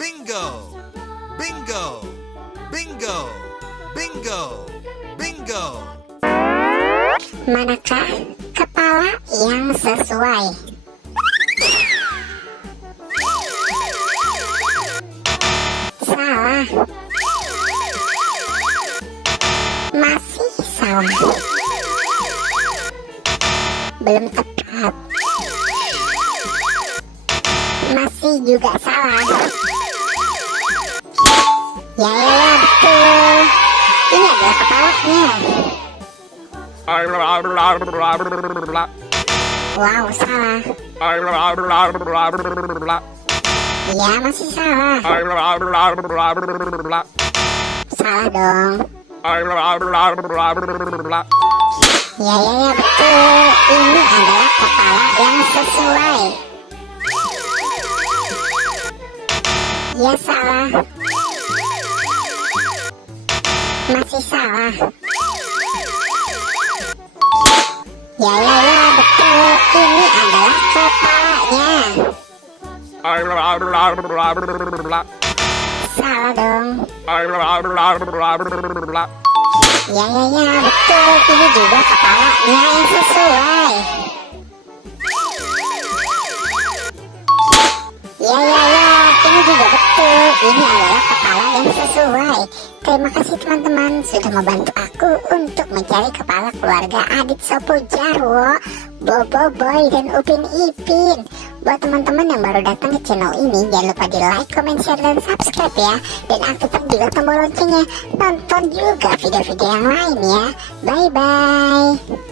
Bingo, bingo, bingo, bingo, bingo. Manakah kepala yang sesuai? Salah. Masih salah. Belum tepat. Masih juga salah. Ya, betul. Ini adalah kepalanya. Wow, salah. Ya, masih salah. Salah dong. Ya, betul. Ini adalah kepala yang sesuai. Ya, salah. Masih salah. Ya, betul. Ini adalah kepalanya. Salah dong. Ya, betul. Ini juga kepalanya yang sesuai. Ya, ini juga betul. Ini adalah kepala yang sesuai. Terima kasih teman-teman sudah membantu aku untuk mencari kepala keluarga Adit Sopo Jarwo, Boboiboy, dan Upin Ipin. Buat teman-teman yang baru datang ke channel ini, jangan lupa di like, comment, share, dan subscribe ya. Dan aktifkan juga tombol loncengnya. Tonton juga video-video yang lain ya. Bye-bye.